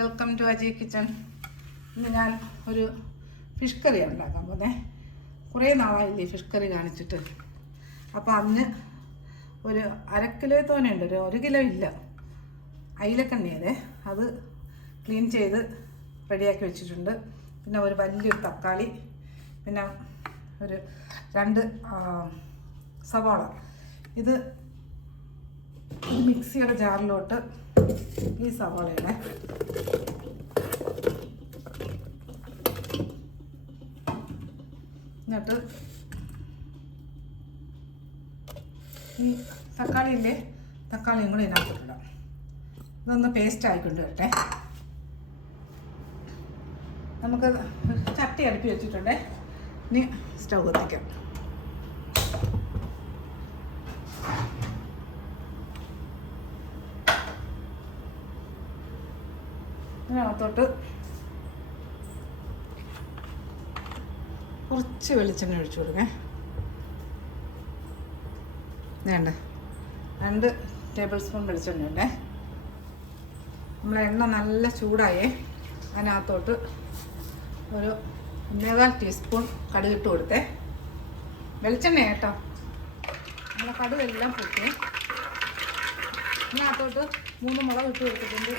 Welcome to Aji kitchen ഇന്ന് ഞാൻ ഒരു ഫിഷ് കറിയാണ് ഉണ്ടാക്കാൻ പോകുന്നത് കുറേ നാളായില്ലേ ഫിഷ് കറി കാണിച്ചിട്ട്. അപ്പോൾ അന്ന് ഒരു അര കിലോ തോനെയുണ്ട്. ഒരു ഒരു കിലോ ഇല്ല. അയിലക്കണ്ണിയതേ അത് ക്ലീൻ ചെയ്ത് റെഡിയാക്കി വെച്ചിട്ടുണ്ട്. പിന്നെ ഒരു വലിയൊരു തക്കാളി. പിന്നെ ഒരു രണ്ട് സവാള. ഇത് മിക്സിയുടെ ജാറിലോട്ട് ഈ സവാളയുടെ എന്നിട്ട് ഈ തക്കാളിയില്ലേ തക്കാളിയും കൂടി ഇതിനകത്തിട്ടിടാം ഇതൊന്ന് പേസ്റ്റ് ആയിക്കൊണ്ട് വരട്ടെ. നമുക്ക് ചട്ടി അടുപ്പി വെച്ചിട്ടുണ്ടേ. ഇനി സ്റ്റൗ കത്തിക്കാം ഇതിനകത്തോട്ട് കുറച്ച് വെളിച്ചെണ്ണ ഒഴിച്ചു കൊടുക്കേ. വേണ്ട? രണ്ട് ടേബിൾ സ്പൂൺ വെളിച്ചെണ്ണ ഉണ്ടേ നമ്മളെ എണ്ണ നല്ല ചൂടായേ അതിനകത്തോട്ട് ഒരു ഒന്നേകാൽ ടീസ്പൂൺ കടുകിട്ട് കൊടുത്തേ. വെളിച്ചെണ്ണ കേട്ടോ. നമ്മളെ കടുകെല്ലാം പൊട്ടി. അതിനകത്തോട്ട് മൂന്ന് മുളക് ഇട്ട് കൊടുത്തിട്ടുണ്ട്.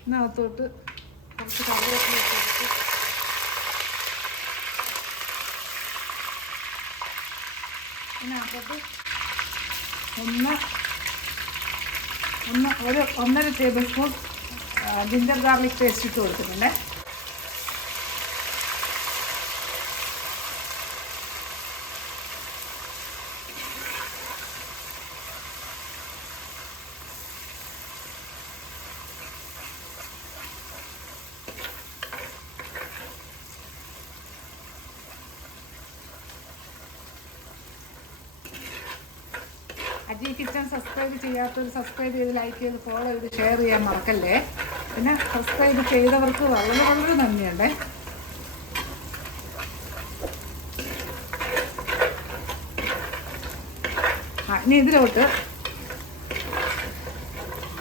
ഇതിനകത്തോട്ട് കുറച്ച് കറിവേപ്പില ഇട്ട് കൊടുത്ത് ഇതിനകത്തോട്ട് ഒന്ന് ഒന്ന് ഒരു ഒന്നര tablespoon ginger garlic paste ഇട്ട് കൊടുത്തിട്ടുണ്ട് അജി കിച്ചൺ സബ്സ്ക്രൈബ് ചെയ്യാത്തവർ സബ്സ്ക്രൈബ് ചെയ്ത് ലൈക്ക് ചെയ്ത് ഫോളോ ചെയ്ത് ഷെയർ ചെയ്യാൻ മറക്കല്ലേ? പിന്നെ സബ്സ്ക്രൈബ് ചെയ്തവർക്ക് വളരെ വളരെ നന്ദിയുണ്ട്. ഇനി ഇതിലോട്ട്.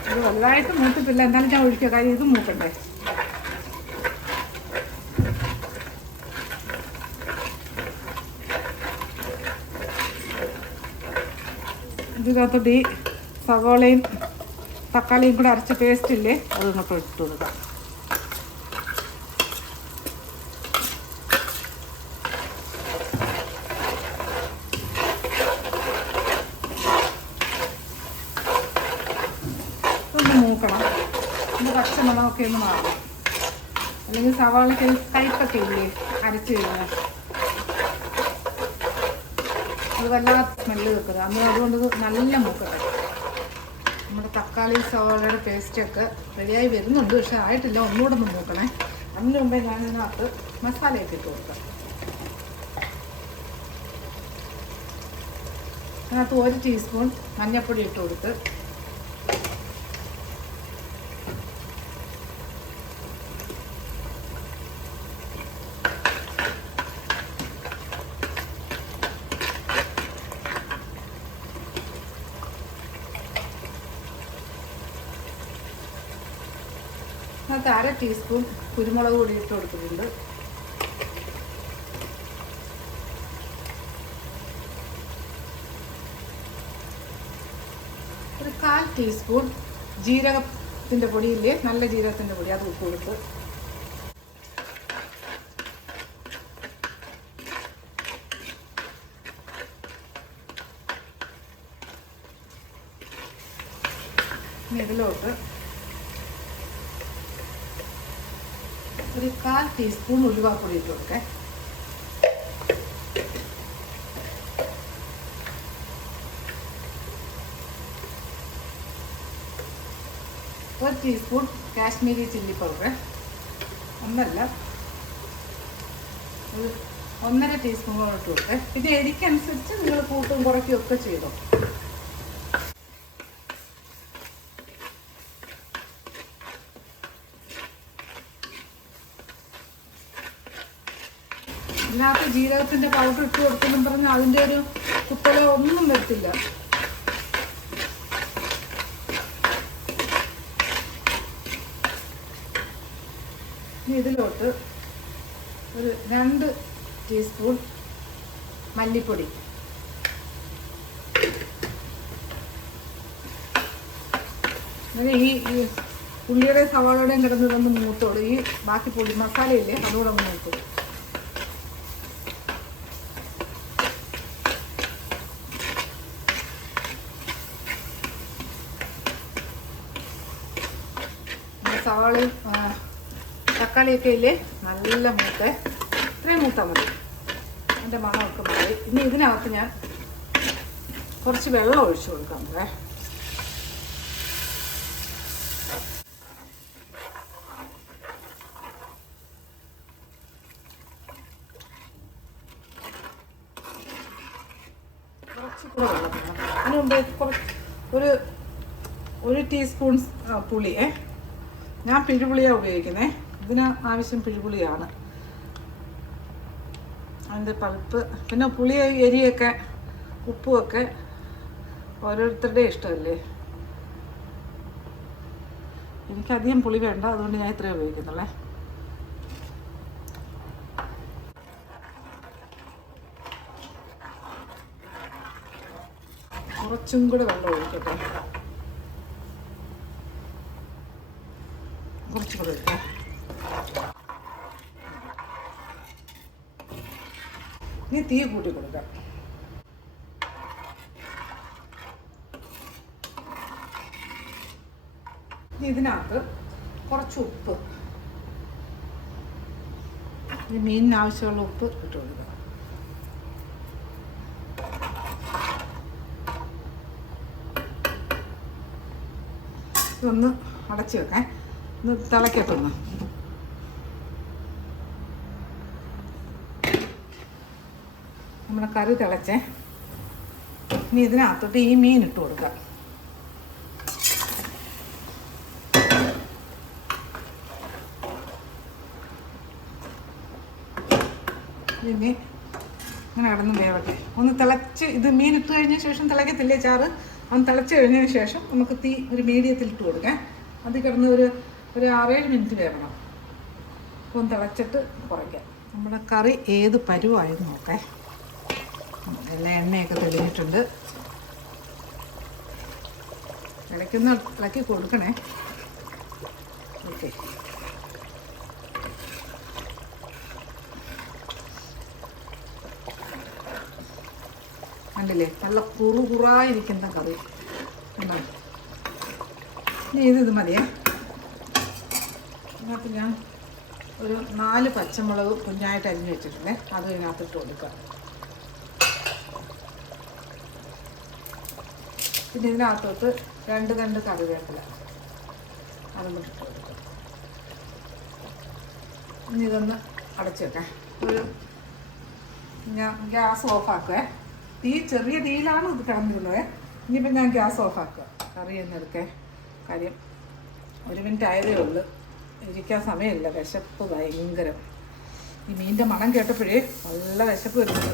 ഇത് വലുതായിട്ട് മൂത്തിട്ടില്ല. എന്തായാലും ഞാൻ ഒഴിക്കുക കാര്യം ഇത് മൂക്കണ്ടേ? ഇതിനകത്തോട്ട് ഈ സവോളയും തക്കാളിയും കൂടെ അരച്ച പേസ്റ്റ് ഇല്ലേ അത് നമുക്ക് ഇട്ട് കൊടുക്കാം. ഒന്ന് മൂക്കണം. ഒന്ന് പച്ചമണമൊക്കെ ഒന്ന് മാറണം. അല്ലെങ്കിൽ സവാളയ്ക്ക് കയ്പൊക്കെ ഇല്ലേ അരച്ച് കഴിഞ്ഞാൽ. അത് വല്ലാത്ത സ്മെല്ല് വെക്കുന്നത് അന്ന് അതുകൊണ്ട് നല്ല മൂക്കട്ടെ. നമ്മുടെ തക്കാളി സവാളയുടെ പേസ്റ്റൊക്കെ റെഡിയായി വരുന്നുണ്ട്. പക്ഷെ ആയിട്ടില്ല. ഒന്നുകൂടെ ഒന്ന് നോക്കണേ അതിന് മുമ്പേ ഞാൻ ഇതിനകത്ത് മസാലയൊക്കെ ഇട്ട് കൊടുക്കാം. അതിനകത്ത് ഒരു ടീസ്പൂൺ മഞ്ഞൾപ്പൊടി ഇട്ട് കൊടുത്ത് അതിനകത്ത് അര ടീസ്പൂൺ കുരുമുളക് പൊടി ഇട്ട് കൊടുക്കുന്നുണ്ട്. ഒരു കാൽ ടീസ്പൂൺ ജീരകത്തിന്റെ പൊടിയില്ലേ? നല്ല ജീരകത്തിന്റെ പൊടി അത് ഉപ്പ് കൊടുത്ത്. ഇതിലോട്ട് ഒരു കാൽ ടീസ്പൂൺ ഉലുവാപ്പൊടി ഇട്ട് കൊടുക്കേ. ഒരു ടീസ്പൂൺ കാശ്മീരി ചില്ലി പൗഡർ. ഒന്നല്ല. ഒന്നര ടീസ്പൂൺ ഇട്ട് കൊടുക്കേ. ഇത് എരിക്കനുസരിച്ച് നിങ്ങൾ കൂട്ടും കുറയ്ക്കും ഒക്കെ ചെയ്തോ. ഇതിനകത്ത് ജീരകത്തിന്റെ പൗഡർ ഇട്ട് കൊടുത്തെന്നും പറഞ്ഞ് അതിന്റെ ഒരു കുത്തല ഒന്നും വരത്തില്ല. ഇതിലോട്ട് ഒരു രണ്ട് ടീസ്പൂൺ മല്ലിപ്പൊടി. അങ്ങനെ ഈ ഉള്ളിയുടെ സവാളയുടെയും കിടന്നതൊന്ന് മൂത്തോളൂ. ഈ ബാക്കി പൊടി മസാലയില്ലേ അതുകൂടെ ഒന്ന് മൂത്തോളൂ സവാളയും തക്കാളിയൊക്കെ ഇല്ലേ? നല്ല മൂത്ത്. ഇത്രയും മൂത്താൽ മതി. എന്റെ മണമൊക്കെ മാറി. ഇനി ഇതിനകത്ത് ഞാൻ കുറച്ച് വെള്ളം ഒഴിച്ചു കൊടുക്കാം. നമുക്ക് കുറച്ച് കൂടെ വെള്ളം വേണം. അതിന് കുറച്ച് ഒരു ഒരു ടീസ്പൂൺ പുളി ഞാൻ പിഴുപുളിയാണ് ഉപയോഗിക്കുന്നത് ഇതിന് ആവശ്യം പിഴുപുളിയാണ്. അതിന്റെ പൾപ്പ് പിന്നെ പുളി എരിയൊക്കെ ഉപ്പുമൊക്കെ ഓരോരുത്തരുടെ ഇഷ്ടമല്ലേ? എനിക്കധികം പുളി വേണ്ട അതുകൊണ്ട് ഞാൻ ഇത്രയും ഉപയോഗിക്കുന്നുള്ളേ. കുറച്ചും കൂടെ വെള്ളം ഒഴിക്കട്ടെ. കുറച്ചും കൂടെ 어. ഇനി തീ കൂട്ടി കൊടുക്കാം. ഇനി ഇതിനകത്ത് കുറച്ച് ഉപ്പ്. മീനിന് ആവശ്യമുള്ള ഉപ്പ് ഇട്ട് കൊടുക്കുക ഇതൊന്ന് അടച്ചു വെക്കാം. ഒന്ന് നമ്മുടെ കറി തിളച്ചേ. ഇനി ഇതിനകത്തോട്ട് ഈ മീൻ ഇട്ട് കൊടുക്കാം. ഇനി ഇങ്ങനെ കിടന്ന് വേവട്ടെ. ഒന്ന് തിളച്ച് ഇത് മീൻ ഇട്ട് കഴിഞ്ഞ ശേഷം തിളക്കത്തില്ലേ ചാറ്? ഒന്ന് തിളച്ച് കഴിഞ്ഞതിന് ശേഷം നമുക്ക് തീ ഒരു മീഡിയത്തിൽ ഇട്ട് കൊടുക്കാം. അത് കിടന്ന് ഒരു ഒരു ആറേഴ് മിനിറ്റ് വേവണം. അപ്പം തിളച്ചിട്ട് കുറയ്ക്കാം. നമ്മുടെ കറി ഏത് പരുവായി നോക്കേ. എല്ലാ എണ്ണയൊക്കെ തെളിഞ്ഞിട്ടുണ്ട്. ഇടയ്ക്കൊന്ന് ഇളക്കി കൊടുക്കണേ. ഓക്കെ. കണ്ടില്ലേ? നല്ല കുറുകുറായിരിക്കുന്ന കറി? ഇനി ഇത് മതിയേ? ഇതിനകത്ത് ഞാൻ ഒരു നാല് പച്ചമുളക് കുഞ്ഞായിട്ട് അരിഞ്ഞ് വെച്ചിട്ടുണ്ട്. അത് ഇതിനകത്ത് ഇട്ട് കൊടുക്കാം പിന്നെ ഇതിനകത്തോട്ട് രണ്ട് രണ്ട് കറിവേപ്പില. അതൊന്ന് ഇട്ട് ഇനി ഇതൊന്ന് അടച്ചു വെക്കാം. ഒരു ഞാൻ ഗ്യാസ് ഓഫാക്കുവേ തീ ചെറിയ തീയിലാണ് ഇത് കിടന്നിരുന്നത്. ഇനിയിപ്പോൾ ഞാൻ ഗ്യാസ് ഓഫാക്കുക കറി എന്നെടുക്കേ കാര്യം ഒരു മിനിറ്റ് ആയതേ ഉള്ളൂ. ഇരിക്കാൻ സമയമില്ല. വിശപ്പ് ഭയങ്കരം. ഈ മീനിന്റെ മണം കേട്ടപ്പോഴേ നല്ല വിശപ്പ് വരുന്നത്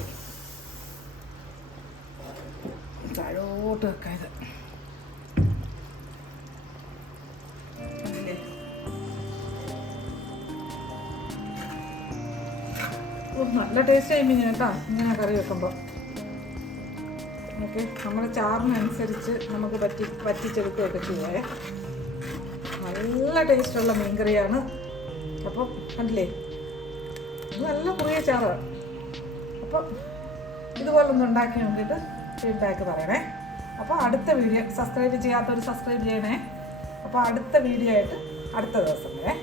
താഴോട്ട് വെക്കാത്? നല്ല ടേസ്റ്റ് ആയി മീൻ കേട്ടോ. ഇങ്ങനെ കറി വെക്കുമ്പോൾ ഓക്കെ നമ്മുടെ ചാറിനനുസരിച്ച് നമുക്ക് പറ്റി പറ്റിച്ചെടുക്കുകയൊക്കെ ചെയ്യാവേ നല്ല ടേസ്റ്റുള്ള മീൻകറിയാണ്. അപ്പം കണ്ടില്ലേ? നല്ല കുറിയ ചാറാണ് അപ്പം ഇതുപോലൊന്ന് ഉണ്ടാക്കി നോക്കിയിട്ട് ഫീഡ്ബാക്ക് പറയണേ. അപ്പോൾ അടുത്ത വീഡിയോ സബ്സ്ക്രൈബ് ചെയ്യാത്തവർ സബ്സ്ക്രൈബ് ചെയ്യണേ. അപ്പോൾ അടുത്ത വീഡിയോ ആയിട്ട് അടുത്ത ദിവസം വരെ